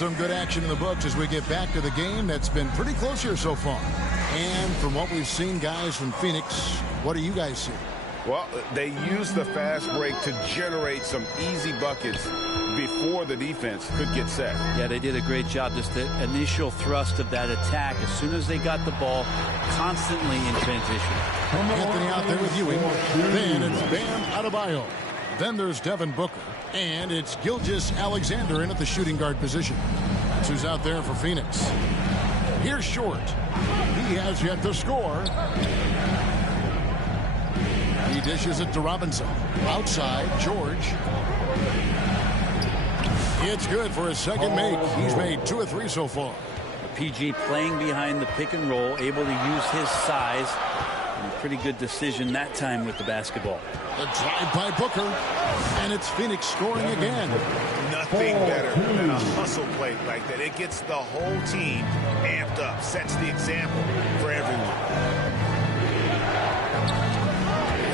Some good action in the books as we get back to the game that's been pretty close here so far. And from what we've seen, guys, from Phoenix, what do you guys see? Well, they used the fast break to generate some easy buckets before the defense could get set. Yeah, they did a great job. Just the initial thrust of that attack, as soon as they got the ball, constantly in transition. Anthony out there with Ewing. Then it's Bam Adebayo. Then there's Devin Booker. And it's Gilgeous-Alexander in at the shooting guard position. That's who's out there for Phoenix. Here's Short. He has yet to score. He dishes it to Robinson. Outside, George. It's good for his second make. He's made 2 of 3 so far. PG playing behind the pick and roll, able to use his size. And a pretty good decision that time with the basketball. The drive by Booker. And it's Phoenix scoring again. Nothing better than a hustle play like that. It gets the whole team amped up, sets the example for everyone.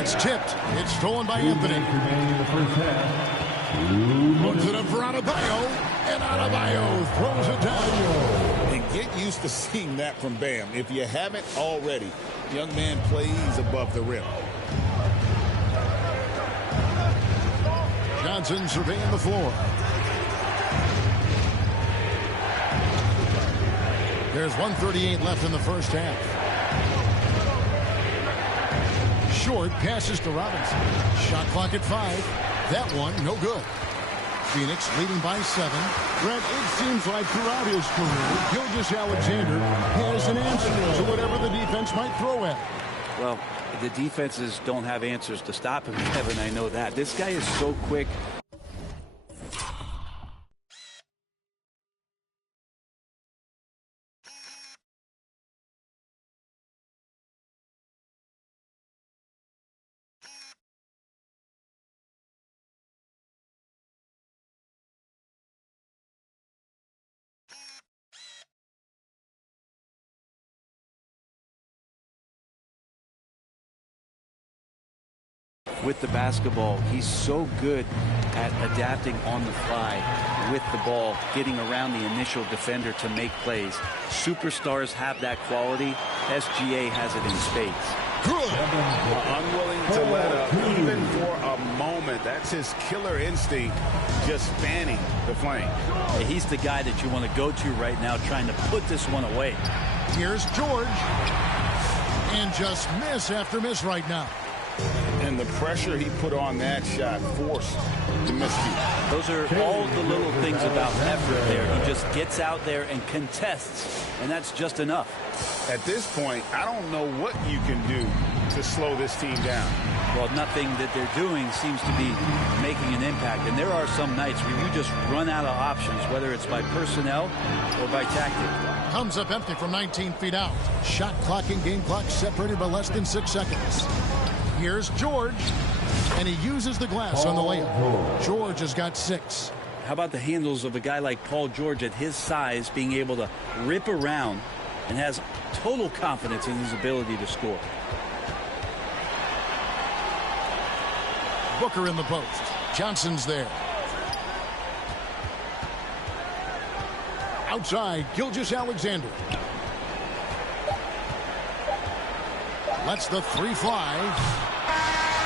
It's tipped. It's stolen by Anthony. Puts it up for Adebayo. And Adebayo throws it down. And get used to seeing that from Bam. If you haven't already, young man plays above the rim. Johnson surveying the floor. There's 1:38 left in the first half. Short passes to Robinson. Shot clock at 5. That one, no good. Phoenix leading by 7. Brett, it seems like throughout his career, Gilgeous-Alexander has an answer to whatever the defense might throw at him. Well, the defenses don't have answers to stop him, Kevin. I know that. This guy is so quick. With the basketball, he's so good at adapting on the fly with the ball, getting around the initial defender to make plays. Superstars have that quality. SGA has it in spades. Good. Unwilling to let up even for a moment. That's his killer instinct, just fanning the flame. He's the guy that you want to go to right now, trying to put this one away. Here's George. And just miss after miss right now. And the pressure he put on that shot forced the miscue. Those are all the little things about effort there. He just gets out there and contests, and that's just enough. At this point, I don't know what you can do to slow this team down. Well, nothing that they're doing seems to be making an impact. And there are some nights where you just run out of options, whether it's by personnel or by tactic. Comes up empty from 19 feet out. Shot clock and game clock separated by less than 6 seconds. Here's George, and he uses the glass on the layup. George has got 6. How about the handles of a guy like Paul George at his size being able to rip around and has total confidence in his ability to score. Booker in the post. Johnson's there. Outside, Gilgeous-Alexander. Lets the 3 fly.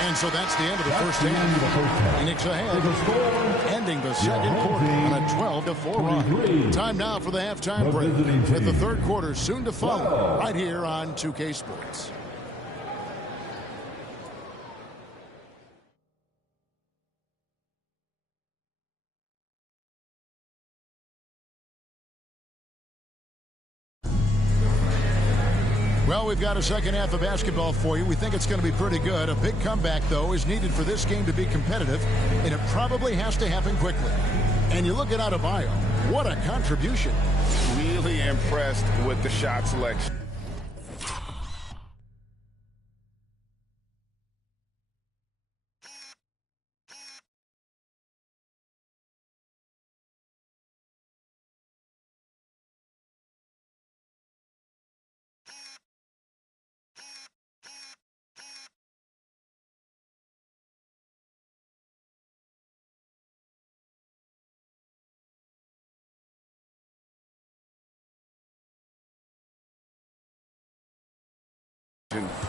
And so that's the end of the first half. Phoenix ahead, ending the second quarter on a 12-4 run. Time now for the halftime break, with the third quarter soon to follow, right here on 2K Sports. Well, we've got a second half of basketball for you. We think it's going to be pretty good. A big comeback, though, is needed for this game to be competitive, and it probably has to happen quickly. And you look at Adebayo, what a contribution. Really impressed with the shot selection.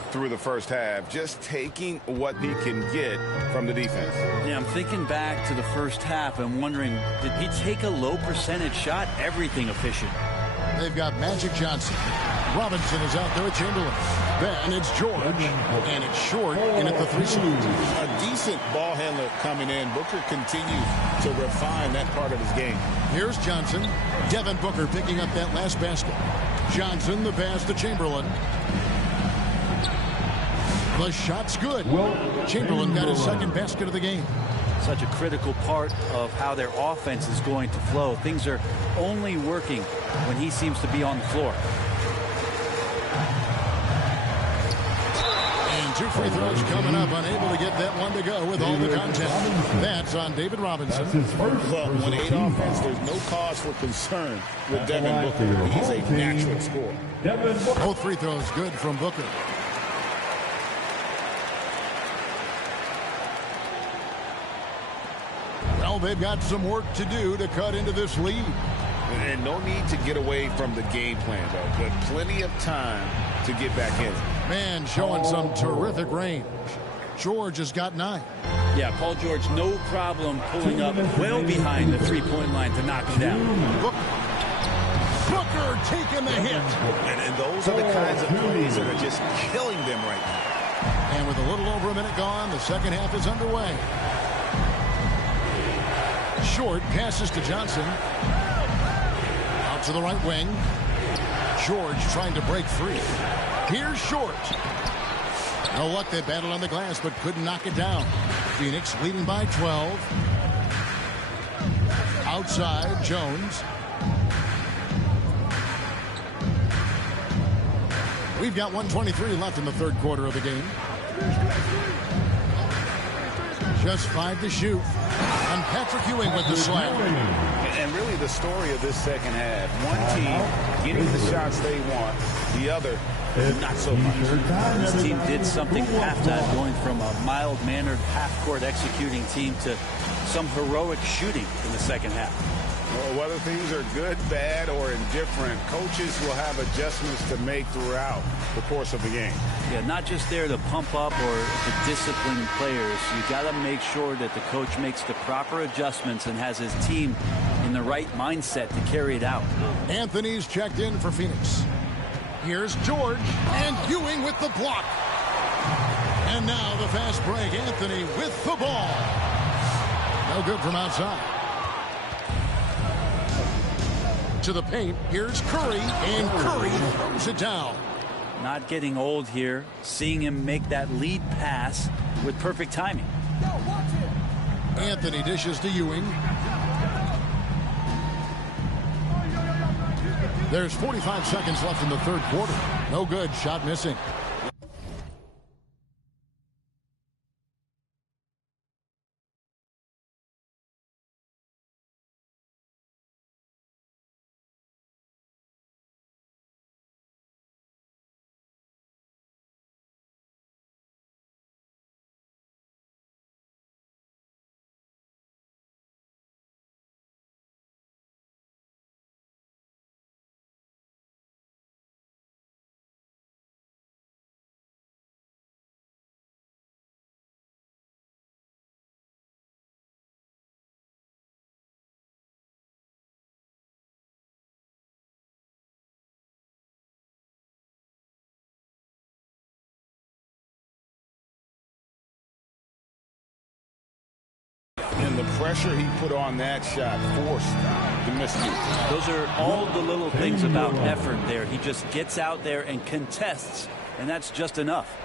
through the first half, just taking what he can get from the defense. Yeah, I'm thinking back to the first half and wondering, did he take a low percentage shot? Everything efficient. They've got Magic Johnson. Robinson is out there with Chamberlain. Then it's George, and it's short in at the 3 slot. A decent ball handler coming in. Booker continues to refine that part of his game. Here's Johnson. Devin Booker picking up that last basket. Johnson, the pass to Chamberlain. The shot's good. Chamberlain got his second basket of the game. Such a critical part of how their offense is going to flow. Things are only working when he seems to be on the floor. And 2 free throws coming up, unable to get that one to go with all the contact. That's on David Robinson. Well, when 8 offense, there's no cause for concern with Devin Booker. He's a natural scorer. Both free throws good from Booker. Well, they've got some work to do to cut into this lead. And no need to get away from the game plan, though. But plenty of time to get back in. Man, showing some terrific range. George has got 9. Yeah, Paul George, no problem pulling up well behind the three-point line to knock him down. Booker taking the hit. And those are the kinds of plays that are just killing them right now. And with a little over a minute gone, the second half is underway. Short passes to Johnson. Out to the right wing. George trying to break free. Here's Short. No luck. They battled on the glass but couldn't knock it down. Phoenix leading by 12. Outside, Jones. We've got 1:23 left in the third quarter of the game. Just 5 to shoot. And Patrick Ewing with the slam. And really the story of this second half. One team getting the shots they want. The other, not so much. This team did something at halftime, going from a mild-mannered half-court executing team to some heroic shooting in the second half. Well, whether things are good, bad, or indifferent, coaches will have adjustments to make throughout the course of the game. Yeah, not just there to pump up or to discipline players. You got to make sure that the coach makes the proper adjustments and has his team in the right mindset to carry it out. Anthony's checked in for Phoenix. Here's George, and Ewing with the block. And now the fast break. Anthony with the ball. No good from outside. To the paint. Here's Curry, and Curry throws it down. Not getting old here. Seeing him make that lead pass with perfect timing. Anthony dishes to Ewing. There's 45 seconds left in the third quarter. No good. Shot missing. And the pressure he put on that shot forced the miscue. Those are all the little things about effort there. He just gets out there and contests, and that's just enough.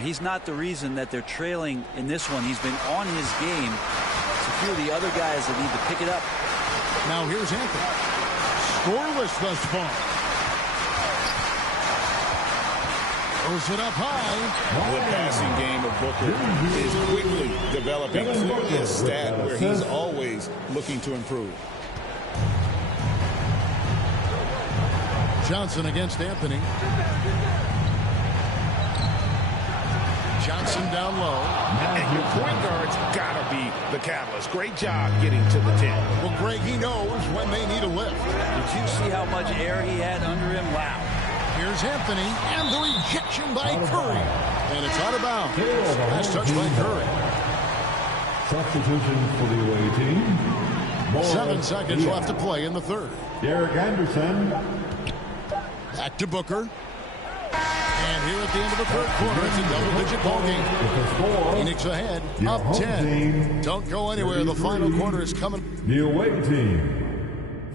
He's not the reason that they're trailing in this one. He's been on his game. It's a few of the other guys that need to pick it up. Now here's Anthony. Scoreless thus far. Throws it up high. The passing game of Booker is quickly developing. Clearly a stat where he's always looking to improve. Johnson against Anthony. Johnson down low. And your point guard's got to be the catalyst. Great job getting to the 10. Well, Greg, he knows when they need a lift. Did you see how much air he had under him? Wow. Here's Here's Anthony, and the rejection by Curry. And it's out of bounds. Last touch by Curry. Substitution for the away team. 7 seconds left to play in the third. Derek Anderson. Back to Booker. And here at the end of the third quarter, it's a double-digit ball game. Phoenix ahead, up 10. Don't go anywhere. The final quarter is coming. The away team.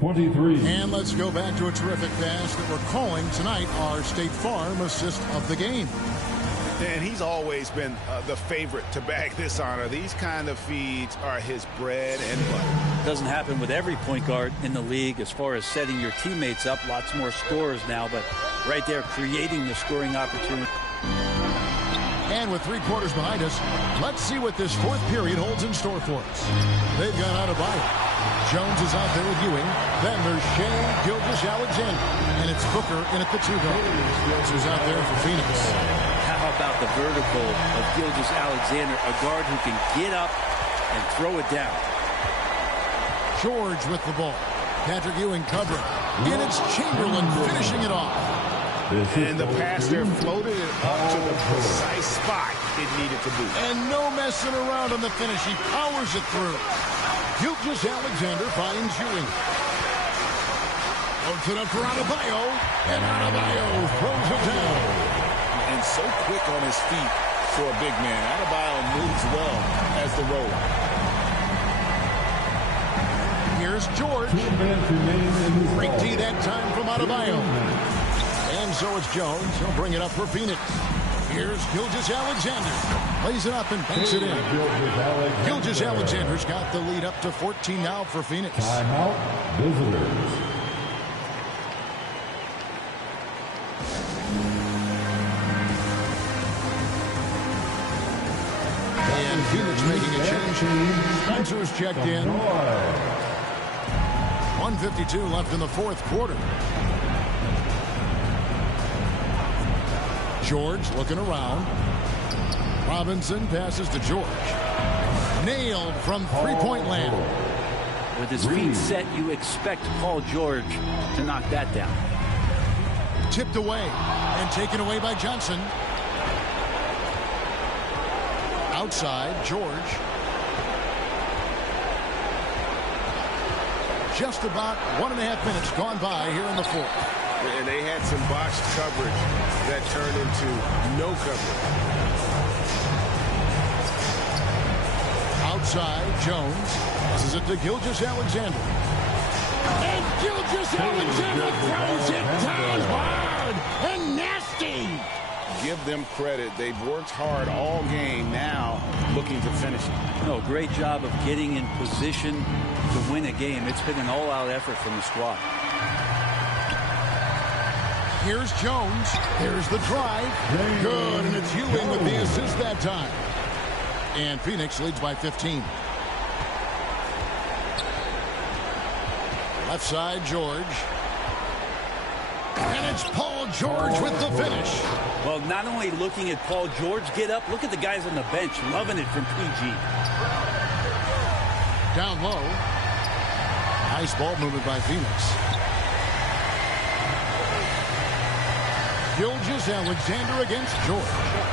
23. And let's go back to a terrific pass that we're calling tonight our State Farm assist of the game. And he's always been the favorite to bag this honor. These kind of feeds are his bread and butter. Doesn't happen with every point guard in the league as far as setting your teammates up. Lots more scorers now, but right there creating the scoring opportunity. And with 3 quarters behind us, let's see what this fourth period holds in store for us. They've gone out of Byer. Jones is out there with Ewing. Then there's Shea Gilgeous-Alexander. And it's Booker in at the 2 guard. Who's out there for Phoenix. How about the vertical of Gilgeous-Alexander, a guard who can get up and throw it down. George with the ball. Patrick Ewing covering. And it's Chamberlain finishing it off. And the pass there floated it up to the precise spot it needed to be. And no messing around on the finish. He powers it through. Gilgeous-Alexander finds Ewing. Puts it up for Adebayo. And Adebayo throws it down. And so quick on his feet for a big man. Adebayo moves well as the roller. Here's George. Great D that time from Adebayo. And so it's Jones. He'll bring it up for Phoenix. Here's Gilgeous-Alexander. Plays it up and banks it in. Gilgeous-Alexander's got the lead up to 14 now for Phoenix. Timeout, visitors. And Phoenix making a change. Spencer's checked in. 1:52 left in the fourth quarter. George looking around. Robinson passes to George. Nailed from three-point land. With his feet set, you expect Paul George to knock that down. Tipped away and taken away by Johnson. Outside, George. Just about 1.5 minutes gone by here in the fourth. And they had some box coverage that turned into no coverage. Outside, Jones. This is it to Gilgeous-Alexander. And Gilgeous-Alexander throws it down hard and nasty. Give them credit. They've worked hard all game, now looking to finish it. No, great job of getting in position to win a game. It's been an all-out effort from the squad. Here's Jones. There's the drive. Good, and it's Ewing with the assist that time. And Phoenix leads by 15. Left side, George. And it's Paul George with the finish. Well, not only looking at Paul George get up, look at the guys on the bench loving it from PG. Down low. Nice ball movement by Phoenix. Gilgeous-Alexander against George.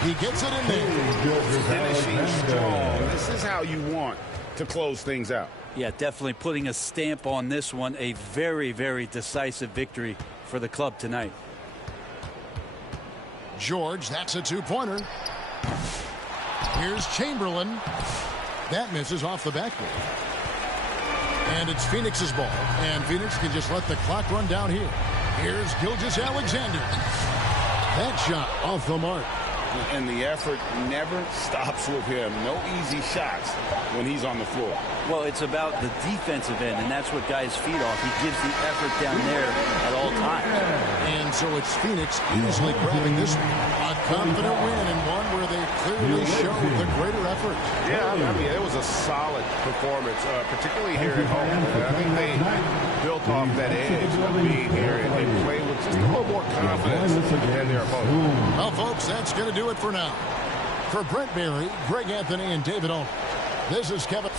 He gets it in there. Finishing strong. This is how you want to close things out. Yeah, definitely putting a stamp on this one. A very, very decisive victory for the club tonight. George, that's a two-pointer. Here's Chamberlain. That misses off the backboard. And it's Phoenix's ball. And Phoenix can just let the clock run down here. Here's Gilgeous-Alexander. That shot off the mark. And the effort never stops with him. No easy shots when he's on the floor. Well, it's about the defensive end, and that's what guys feed off. He gives the effort down there at all times. And so it's Phoenix easily grabbing this one. A confident win, and one where they clearly show the greater effort. Yeah, I mean, it was a solid performance, particularly here at home. I think they built off that edge of being here, and they played with just a little more confidence than their opponent. Well, folks, that's going to do it for now. For Brent Berry, Greg Anthony, and David Owen, this is Kevin.